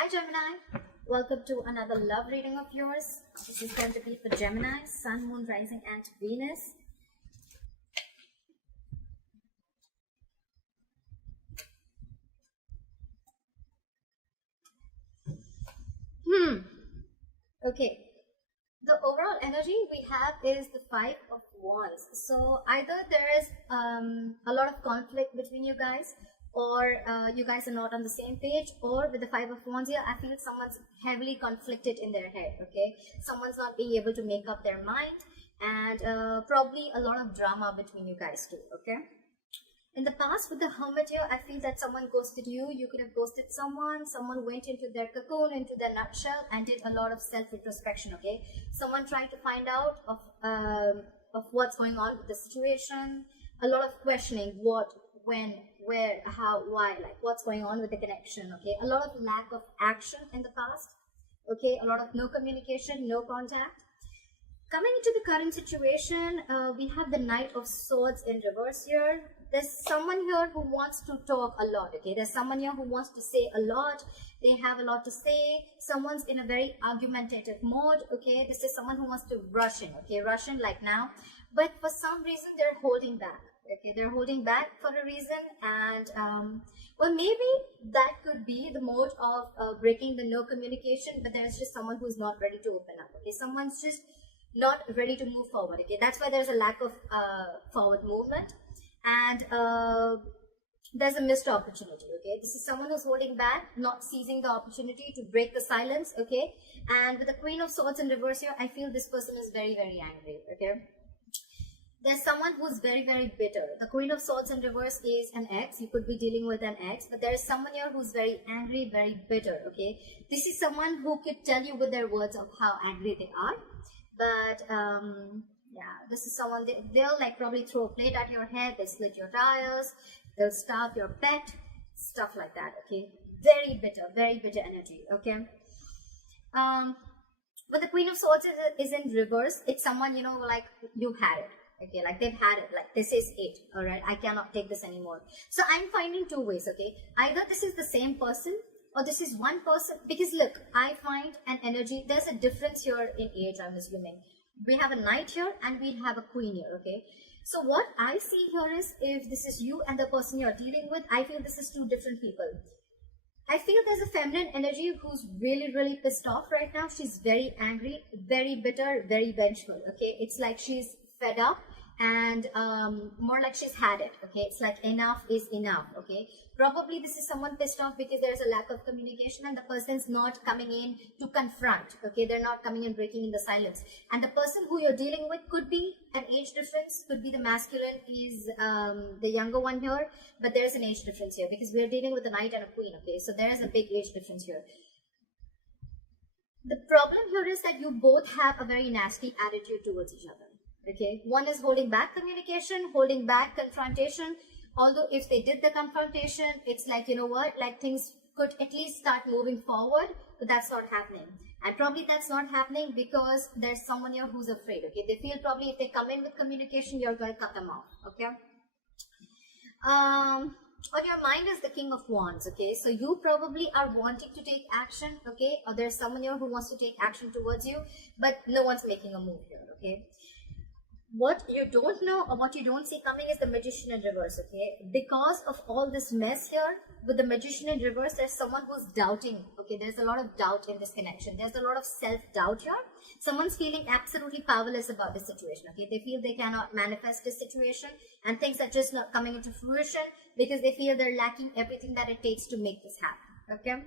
Hi Gemini, welcome to another love reading of yours. This is going to be for Gemini, Sun, Moon, Rising and Venus. Okay, the overall energy we have is the Five of Wands. So either there is a lot of conflict between you guys, or you guys are not on the same page, or with the Five of Wands here, I feel someone's heavily conflicted in their head. Okay, someone's not being able to make up their mind, and probably a lot of drama between you guys too. Okay. In the past, with the Hermit here, I feel that someone ghosted you. You could have ghosted someone. Someone went into their cocoon, into their nutshell, and did a lot of self-introspection. Okay, someone trying to find out of what's going on with the situation. A lot of questioning: what, when, where, how, why, like what's going on with the connection. Okay, a lot of lack of action in the past. Okay, a lot of no communication, no contact. Coming into the current situation, we have the Knight of Swords in reverse here. There's someone here who wants to talk a lot. Okay, there's someone here who wants to say a lot. They have a lot to say. Someone's in a very argumentative mode. Okay, this is someone who wants to rush in. Okay, rush in like now, but for some reason they're holding back. Okay, they're holding back for a reason, and well, maybe that could be the mode of breaking the no communication. But there's just someone who's not ready to open up. Okay, someone's just not ready to move forward. Okay, that's why there's a lack of forward movement, and there's a missed opportunity. Okay, this is someone who's holding back, not seizing the opportunity to break the silence. Okay, and with the Queen of Swords in reverse here, I feel this person is very, very angry. Okay, there's someone who's very, very bitter. The Queen of Swords in reverse is an ex. You could be dealing with an ex, but there is someone here who's very angry, very bitter. Okay, this is someone who could tell you with their words of how angry they are. But yeah, this is someone, they'll like probably throw a plate at your head, they split your tires, they'll starve your pet, stuff like that. Okay, very bitter energy. Okay, but the Queen of Swords is in reverse. It's someone, you know, like you had it. Okay, like they've had it, like this is it. All right, I cannot take this anymore. So I'm finding two ways. Okay, either this is the same person, or this is one person, because look, I find an energy, there's a difference here in age. I'm assuming we have a Knight here and we have a Queen here. Okay, so what I see here is, if this is you and the person you're dealing with, I feel this is two different people. I feel there's a feminine energy who's really, really pissed off right now. She's very angry, very bitter, very vengeful. Okay, it's like she's fed up, and more like she's had it. Okay, it's like enough is enough. Okay, probably this is someone pissed off because there's a lack of communication and the person's not coming in to confront. Okay, they're not coming in, breaking in the silence. And the person who you're dealing with could be an age difference, could be the masculine is the younger one here, but there's an age difference here because we're dealing with a Knight and a Queen. Okay, so there is a big age difference here. The problem here is that you both have a very nasty attitude towards each other. Okay, one is holding back communication, holding back confrontation. Although if they did the confrontation, it's like, you know what, like things could at least start moving forward, but that's not happening. And probably that's not happening because there's someone here who's afraid. Okay, they feel probably if they come in with communication, you're going to cut them off. Okay, on your mind is the King of Wands. Okay, so you probably are wanting to take action. Okay, or there's someone here who wants to take action towards you, but no one's making a move here. Okay, what you don't know or what you don't see coming is the Magician in reverse. Okay, because of all this mess here with the Magician in reverse, there's someone who's doubting. Okay, there's a lot of doubt in this connection. There's a lot of self-doubt here. Someone's feeling absolutely powerless about this situation. Okay, they feel they cannot manifest this situation and things are just not coming into fruition because they feel they're lacking everything that it takes to make this happen. Okay,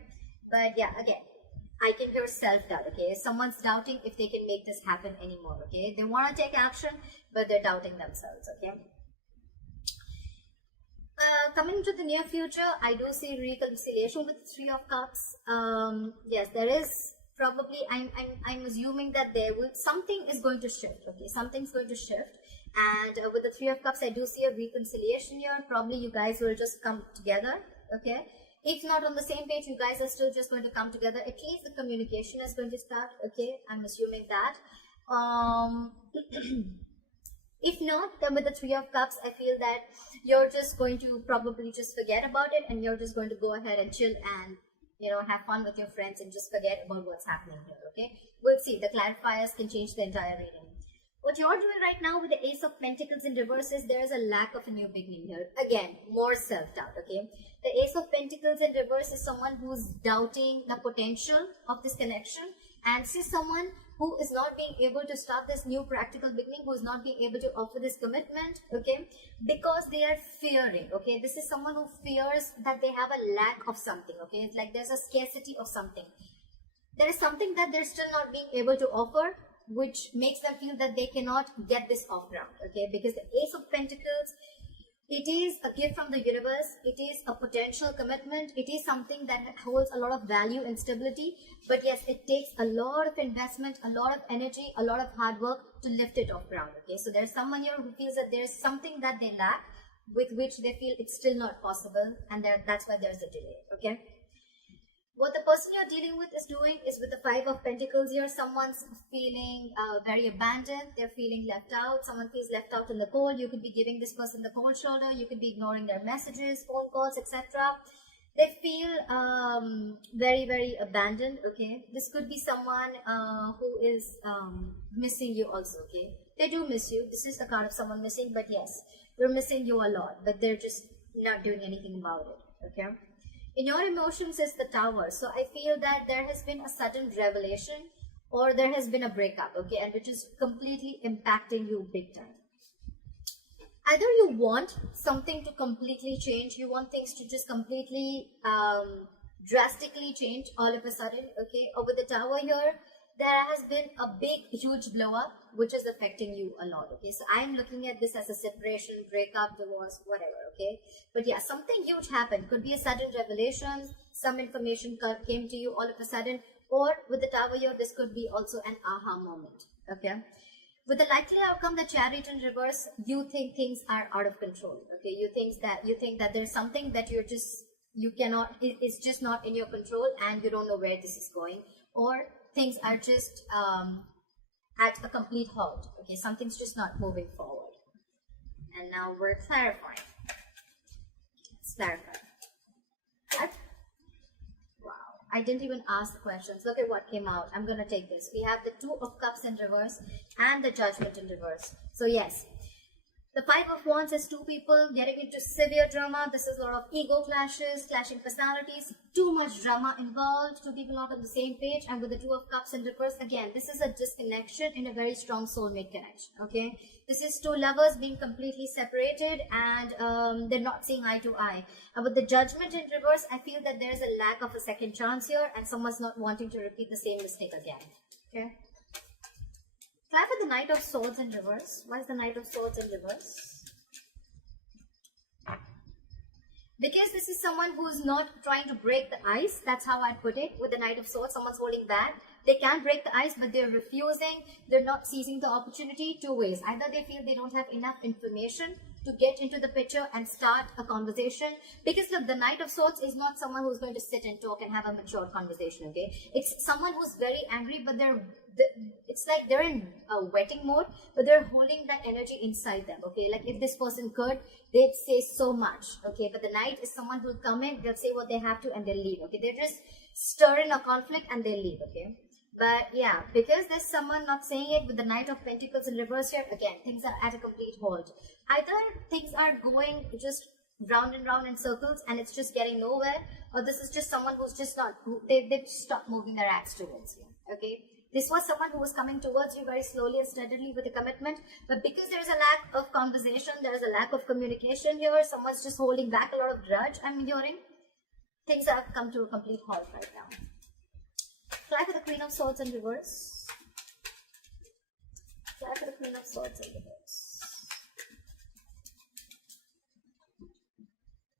but yeah, again, I can hear self-doubt. Okay, someone's doubting if they can make this happen anymore. Okay, they want to take action, but they're doubting themselves. Okay, coming to the near future, I do see reconciliation with the Three of Cups. Yes, there is probably, I'm assuming that there will, something is going to shift. Okay, something's going to shift, and with the Three of Cups, I do see a reconciliation here. Probably you guys will just come together. Okay, if not on the same page, you guys are still just going to come together. At least the communication is going to start. Okay, I'm assuming that. If not, then with the Three of Cups, I feel that you're just going to probably just forget about it and you're just going to go ahead and chill and have fun with your friends and just forget about what's happening here, okay? We'll see. The clarifiers can change the entire reading. What you're doing right now with the Ace of Pentacles in reverse is there is a lack of a new beginning here. Again, more self-doubt, okay? The Ace of Pentacles in reverse is someone who's doubting the potential of this connection. And this is someone who is not being able to start this new practical beginning, who is not being able to offer this commitment, okay? Because they are fearing, okay? This is someone who fears that they have a lack of something, okay? It's like there's a scarcity of something. There is something that they're still not being able to offer, which makes them feel that they cannot get this off ground, okay? Because the Ace of Pentacles, it is a gift from the universe. It is a potential commitment. It is something that holds a lot of value and stability. But yes, it takes a lot of investment, a lot of energy, a lot of hard work to lift it off ground, okay? So there's someone here who feels that there's something that they lack, with which they feel it's still not possible, and that's why there's a delay, okay? What the person you're dealing with is doing is with the Five of Pentacles here, someone's feeling very abandoned. They're feeling left out. Someone feels left out in the cold. You could be giving this person the cold shoulder. You could be ignoring their messages, phone calls, etc. They feel very, very abandoned, okay? This could be someone who is missing you also, okay? They do miss you. This is the card of someone missing, but yes, they're missing you a lot, but they're just not doing anything about it, okay? In your emotions is the Tower. So I feel that there has been a sudden revelation or there has been a breakup, okay, and which is completely impacting you big time. Either you want something to completely change, you want things to just completely drastically change all of a sudden, okay, or with the Tower here, there has been a big, huge blow up, which is affecting you a lot, okay? So I'm looking at this as a separation, breakup, divorce, whatever, okay? But yeah, something huge happened. Could be a sudden revelation, some information came to you all of a sudden, or with the Tower here, this could be also an aha moment, okay? With the likely outcome, the Chariot in reverse, you think things are out of control, okay? You think that there's something that it's just not in your control and you don't know where this is going, or things are just at a complete halt, okay? Something's just not moving forward. And now we're clarifying. Let's clarify. What? Wow, I didn't even ask the questions. Look at what came out. I'm gonna take this. We have the Two of Cups in reverse and the Judgment in reverse. So yes, the Five of Wands is two people getting into severe drama. This is a lot of ego clashes, clashing personalities, too much drama involved, two people not on the same page. And with the Two of Cups in reverse, again, this is a disconnection in a very strong soulmate connection, okay? This is two lovers being completely separated and they're not seeing eye to eye. And with the Judgment in reverse, I feel that there's a lack of a second chance here and someone's not wanting to repeat the same mistake again, okay? Try for the Knight of Swords in reverse. Why is the Knight of Swords in reverse? Because this is someone who's not trying to break the ice. That's how I'd put it. With the Knight of Swords, someone's holding back. They can break the ice, but they're refusing. They're not seizing the opportunity. Two ways. Either they feel they don't have enough information to get into the picture and start a conversation. Because look, the Knight of Swords is not someone who's going to sit and talk and have a mature conversation, okay? It's someone who's very angry, but it's like they're in a wetting mode, but they're holding that energy inside them, okay? Like if this person could, they'd say so much, okay? But the Knight is someone who'll come in, they'll say what they have to and they'll leave, okay? They're just stirring a conflict and they'll leave, okay? But yeah, because there's someone not saying it with the Knight of Pentacles in reverse here, again, things are at a complete halt. Either things are going just round and round in circles and it's just getting nowhere, or this is just someone who's just not, they've stopped moving their axe towards you, okay? This was someone who was coming towards you very slowly and steadily with a commitment, but because there's a lack of conversation, there's a lack of communication here, someone's just holding back a lot of grudge, I'm hearing, things have come to a complete halt right now. Try for the Queen of Swords in reverse. Try for the Queen of Swords in reverse.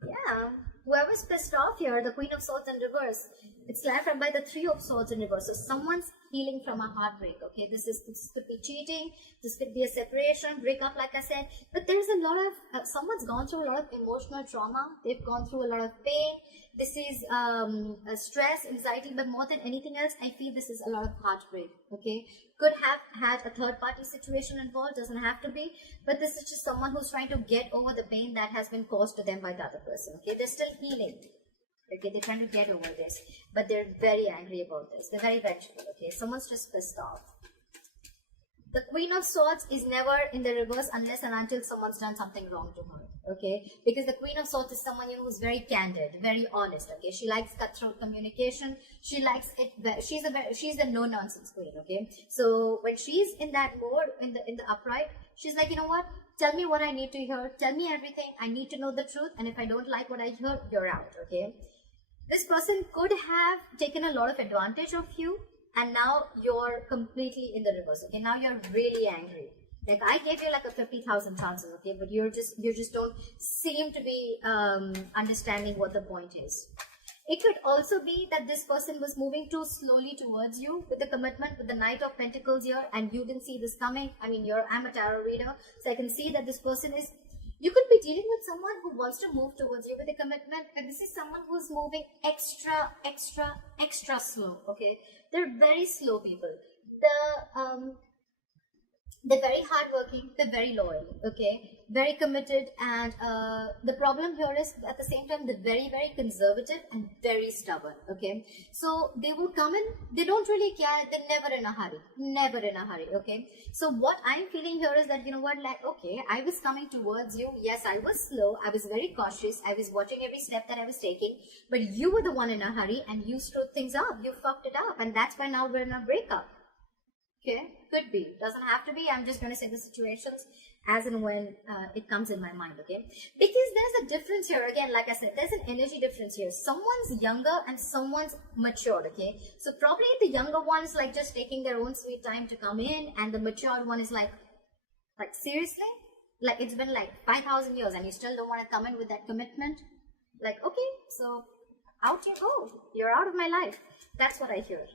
Yeah, whoever's pissed off here, the Queen of Swords in reverse, it's clarified by the Three of Swords in reverse. So someone's healing from a heartbreak, okay? This could be cheating, this could be a separation, breakup, like I said. But there's a lot of, someone's gone through a lot of emotional trauma. They've gone through a lot of pain. This is stress, anxiety, but more than anything else, I feel this is a lot of heartbreak, okay? Could have had a third-party situation involved, doesn't have to be, but this is just someone who's trying to get over the pain that has been caused to them by the other person, okay? They're still healing. Okay, they're trying to get over this, but they're very angry about this. They're very vengeful. Okay, someone's just pissed off. The Queen of Swords is never in the reverse unless and until someone's done something wrong to her. Okay, because the Queen of Swords is someone, you know, who's very candid, very honest. Okay, she likes cutthroat communication. She likes it. She's the no nonsense queen. Okay, so when she's in that mode, in the upright, she's like, you know what? Tell me what I need to hear. Tell me everything. I need to know the truth. And if I don't like what I hear, you're out. Okay. This person could have taken a lot of advantage of you, and now you're completely in the reverse. Okay, now you're really angry. Like, I gave you like a 50,000 chances, okay, but you just don't seem to be understanding what the point is. It could also be that this person was moving too slowly towards you with the commitment, with the Knight of Pentacles here, and you didn't see this coming. I mean, I'm a tarot reader, so I can see that this person is. You could be dealing with someone who wants to move towards you with a commitment, but this is someone who's moving extra slow, okay? They're very slow people. They're very hardworking, they're very loyal, okay? Very committed, and the problem here is, at the same time, they're very, very conservative and very stubborn, okay? So they will come in, they don't really care, they're never in a hurry, okay? So what I'm feeling here is that, you know what, like, okay, I was coming towards you, yes, I was slow, I was very cautious, I was watching every step that I was taking, but you were the one in a hurry, and you screwed things up, you fucked it up, and that's why now we're in a breakup. Okay, could be, doesn't have to be. I'm just going to say the situations as and when it comes in my mind, okay? Because there's a difference here, again, like I said, there's an energy difference here. Someone's younger and someone's matured, okay? So probably the younger one is like just taking their own sweet time to come in, and the matured one is like seriously? Like, it's been like 5,000 years and you still don't want to come in with that commitment? Like, okay, so out you go. You're out of my life. That's what I hear.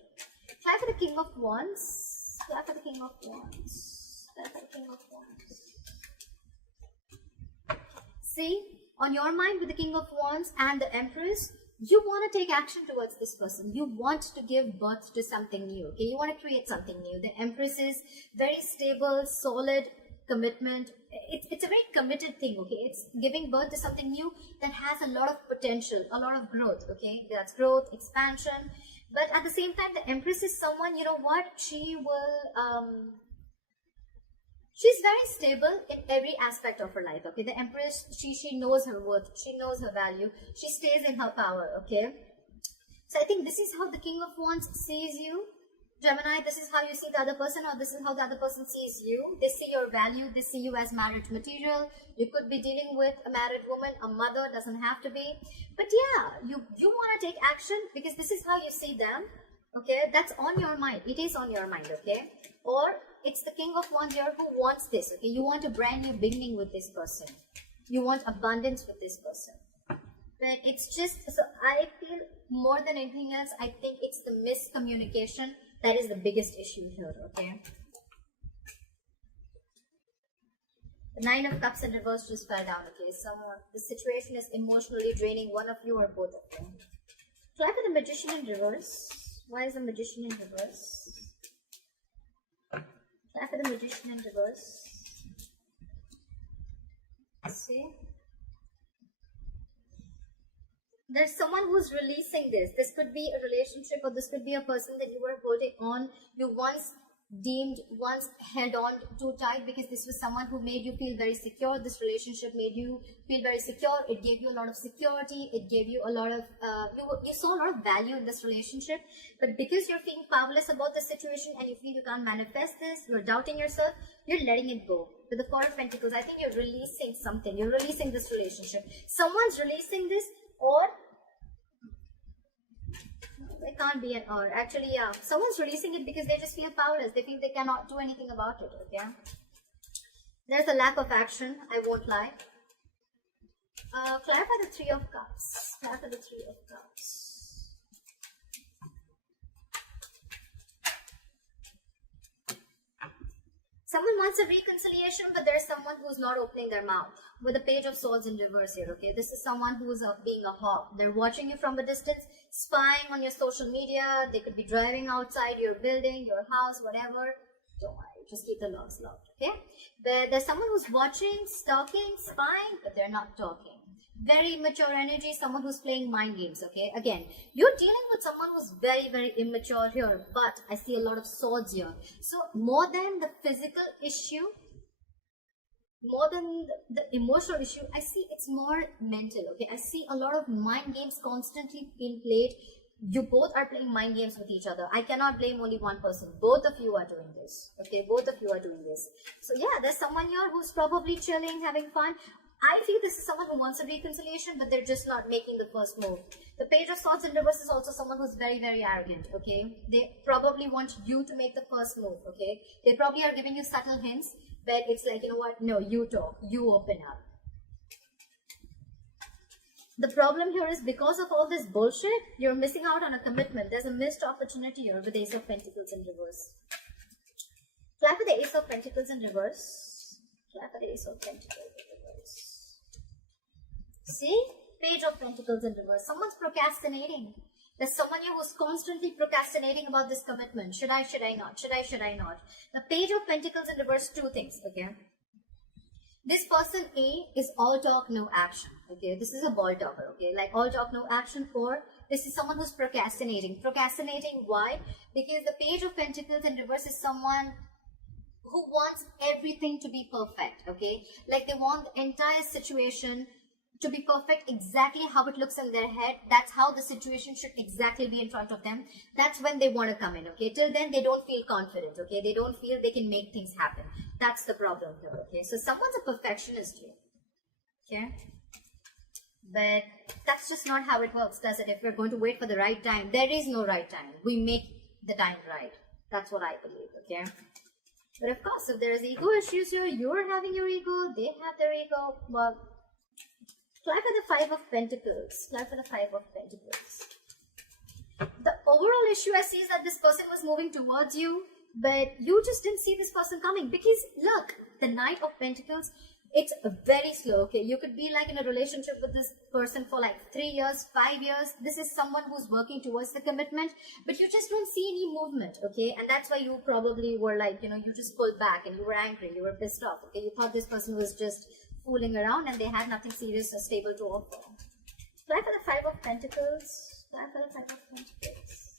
Try for the King of Wands. Try for the King of Wands. Try for the King of Wands. See, on your mind with the King of Wands and the Empress, you want to take action towards this person. You want to give birth to something new. Okay, you want to create something new. The Empress is very stable, solid commitment. It's a very committed thing. Okay, it's giving birth to something new that has a lot of potential, a lot of growth. Okay, that's growth, expansion. But at the same time, the Empress is someone, you know what, she will, she's very stable in every aspect of her life, okay? The Empress, she knows her worth, she knows her value, she stays in her power, okay? So I think this is how the King of Wands sees you. Gemini, this is how you see the other person, or this is how the other person sees you. They see your value, they see you as marriage material. You could be dealing with a married woman, a mother, doesn't have to be. But yeah, you want to take action because this is how you see them, okay? That's on your mind. It is on your mind, okay? Or it's the King of Wands here who wants this, okay? You want a brand new beginning with this person. You want abundance with this person. But it's just, so I feel more than anything else, I think it's the miscommunication that is the biggest issue here, okay? The Nine of Cups in reverse just fell down, okay? The situation is emotionally draining one of you or both of you. Try for the Magician in reverse. Why is the Magician in reverse? Try for the Magician in reverse. See? There's someone who's releasing this. This could be a relationship, or this could be a person that you were holding on. You once held on too tight because this was someone who made you feel very secure. This relationship made you feel very secure. It gave you a lot of security. It gave you a lot of, you saw a lot of value in this relationship. But because you're feeling powerless about the situation and you feel you can't manifest this, you're doubting yourself, you're letting it go. With the Four of Pentacles, I think you're releasing something. You're releasing this relationship. Someone's releasing this, or it can't be an or. Actually, yeah, someone's releasing it because they just feel powerless. They feel they cannot do anything about it, okay? There's a lack of action, I won't lie. Clarify the Three of Cups. Clarify the Three of Cups. Someone wants a reconciliation, but there's someone who's not opening their mouth. With the Page of Swords in reverse here, okay? This is someone who's being a hawk. They're watching you from a distance, spying on your social media. They could be driving outside your building, your house, whatever. Don't worry, just keep the logs locked, okay? But there's someone who's watching, stalking, spying, but they're not talking. very immature energy, someone who's playing mind games, okay? Again, you're dealing with someone who's very, very immature here, but I see a lot of swords here. So more than the physical issue, more than the emotional issue, I see it's more mental, okay? I see a lot of mind games constantly being played. You both are playing mind games with each other. I cannot blame only one person. Both of you are doing this, okay? Both of you are doing this. So yeah, there's someone here who's probably chilling, having fun. I feel this is someone who wants a reconciliation, but they're just not making the first move. The Page of Swords in reverse is also someone who's very, very arrogant, okay? They probably want you to make the first move, okay? They probably are giving you subtle hints, but it's like, you know what? No, you talk. You open up. The problem here is because of all this bullshit, you're missing out on a commitment. There's a missed opportunity here with the Ace of Pentacles in reverse. Clap for the Ace of Pentacles in reverse. Clap for the Ace of Pentacles in reverse. See? Page of Pentacles in reverse. Someone's procrastinating. There's someone here who's constantly procrastinating about this commitment. Should I not? Should I not? The Page of Pentacles in reverse, two things, okay? This person A is all talk, no action, okay? This is a ball talker, okay? Like all talk, no action, or this is someone who's procrastinating. Procrastinating, why? Because the Page of Pentacles in reverse is someone who wants everything to be perfect, okay? Like they want the entire situation to be perfect exactly how it looks in their head. That's how the situation should exactly be in front of them. That's when they want to come in, okay? Till then, they don't feel confident, okay? They don't feel they can make things happen. That's the problem here, okay? So someone's a perfectionist here, okay? But that's just not how it works, does it? If we're going to wait for the right time, there is no right time. We make the time right. That's what I believe, okay? But of course, if there's ego issues here, you're having your ego, they have their ego, well, clap for the Five of Pentacles. Clap for the Five of Pentacles. The overall issue I see is that this person was moving towards you, but you just didn't see this person coming. Because look, the Knight of Pentacles, it's very slow, okay? You could be like in a relationship with this person for like 3 years, 5 years. This is someone who's working towards the commitment, but you just don't see any movement, okay? And that's why you probably were like, you know, you just pulled back and you were angry, you were pissed off, okay? You thought this person was just fooling around and they had nothing serious or stable to offer. Try for the Five of Pentacles. Try for the Five of Pentacles.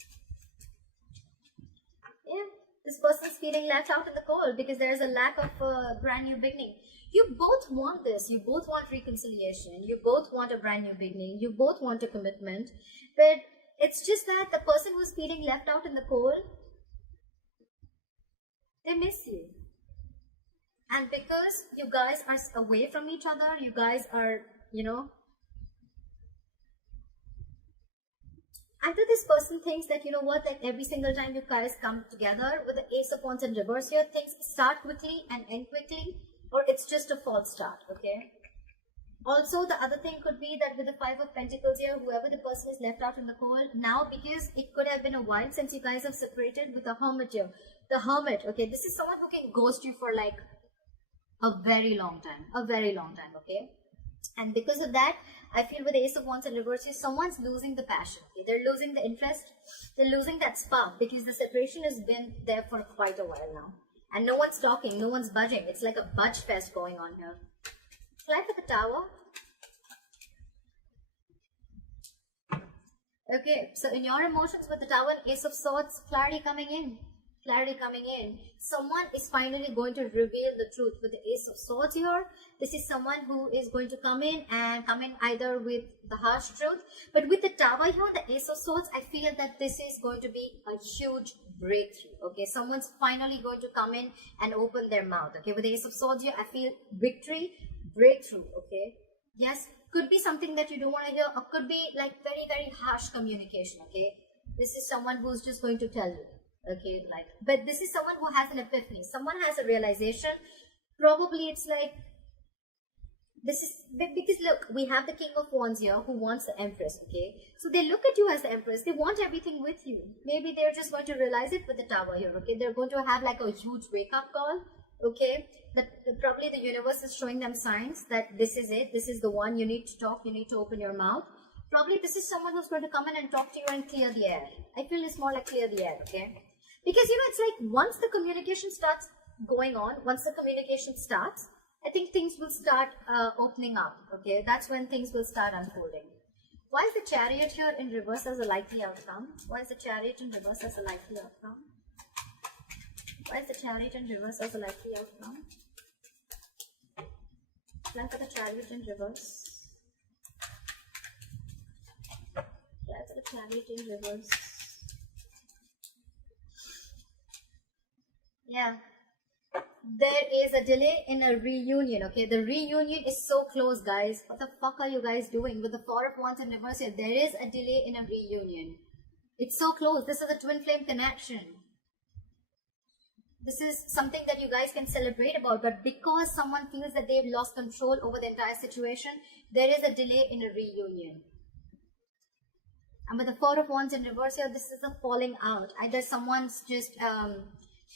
Yeah, this person's feeling left out in the cold because there's a lack of a brand new beginning. You both want this. You both want reconciliation. You both want a brand new beginning. You both want a commitment. But it's just that the person who's feeling left out in the cold, they miss you. And because you guys are away from each other, you guys are, you know, either this person thinks that, you know what, like every single time you guys come together with the Ace of Wands in reverse here, things start quickly and end quickly, or it's just a false start, okay? Also, the other thing could be that with the Five of Pentacles here, whoever the person is left out in the cold, now because it could have been a while since you guys have separated with the Hermit here. The Hermit, okay, this is someone who can ghost you for like a very long time, okay? And because of that, I feel with the Ace of Wands in reverse here, someone's losing the passion, okay? They're losing the interest, they're losing that spark because the separation has been there for quite a while now. And no one's talking, no one's budging. It's like a budge fest going on here. Fly for the Tower. Okay, so in your emotions with the Tower and Ace of Swords, clarity coming in. Clarity coming in. Someone is finally going to reveal the truth with the Ace of Swords here. This is someone who is going to come in either with the harsh truth. But with the Tower here, the Ace of Swords, I feel that this is going to be a huge breakthrough. Okay, someone's finally going to come in and open their mouth. Okay, with the Ace of Swords here, I feel victory, breakthrough. Okay, yes, could be something that you don't want to hear, or could be like very, very harsh communication. Okay, this is someone who's just going to tell you. Okay, like, but this is someone who has an epiphany. Someone has a realization. Probably it's like, this is, because look, we have the King of Wands here who wants the Empress, okay? So they look at you as the Empress. They want everything with you. Maybe they're just going to realize it with the Tower here, okay? They're going to have like a huge wake-up call, okay? That probably the universe is showing them signs that this is it. This is the one. You need to talk. You need to open your mouth. Probably this is someone who's going to come in and talk to you and clear the air. I feel it's more like clear the air, okay? Because, you know, it's like once the communication starts going on, once the communication starts, I think things will start opening up, okay? That's when things will start unfolding. Why is the Chariot here in reverse as a likely outcome? Why is the Chariot in reverse as a likely outcome? Why is the Chariot in reverse as a likely outcome? Why for the Chariot in reverse? Why for the Chariot in reverse? Yeah. There is a delay in a reunion, okay? The reunion is so close, guys. What the fuck are you guys doing? With the Four of Wands in reverse here, there is a delay in a reunion. It's so close. This is a twin flame connection. This is something that you guys can celebrate about, but because someone feels that they've lost control over the entire situation, there is a delay in a reunion. And with the Four of Wands in reverse here, this is a falling out. Either someone's just...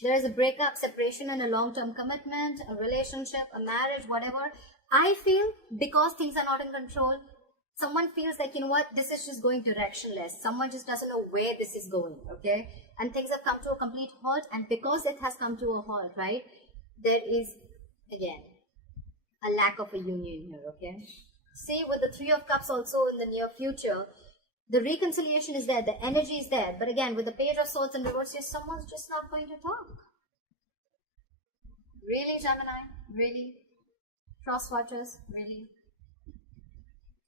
there is a breakup, separation, and a long-term commitment, a relationship, a marriage, whatever. I feel because things are not in control, someone feels like, you know what, this is just going directionless. Someone just doesn't know where this is going, okay? And things have come to a complete halt. And because it has come to a halt, right, there is, again, a lack of a union here, okay? See, with the Three of Cups also in the near future, the reconciliation is there, the energy is there. But again, with the Page of Swords in reverse, someone's just not going to talk. Really, Gemini? Really? Cross watchers? Really?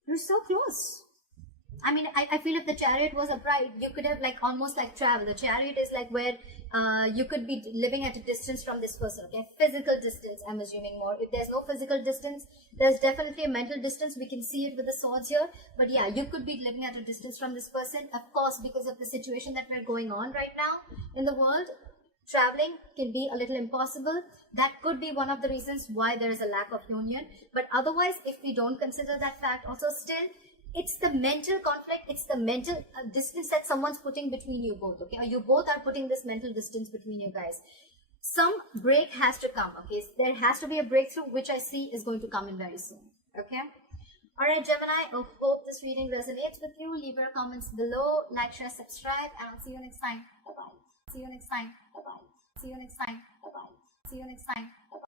You're so close. I mean, I feel if the Chariot was upright, you could have like almost like traveled. The Chariot is like where you could be living at a distance from this person, okay? Physical distance, I'm assuming more. If there's no physical distance, there's definitely a mental distance. We can see it with the swords here. But yeah, you could be living at a distance from this person. Of course, because of the situation that we're going on right now in the world, traveling can be a little impossible. That could be one of the reasons why there is a lack of union. But otherwise, if we don't consider that fact, also still, it's the mental conflict, it's the mental distance that someone's putting between you both, okay? Or you both are putting this mental distance between you guys. Some break has to come, okay? There has to be a breakthrough, which I see is going to come in very soon, okay? Alright, Gemini, I hope this reading resonates with you. Leave your comments below, like, share, subscribe, and I'll see you next time. Bye-bye. See you next time. Bye-bye. See you next time. Bye-bye. See you next time. Bye-bye.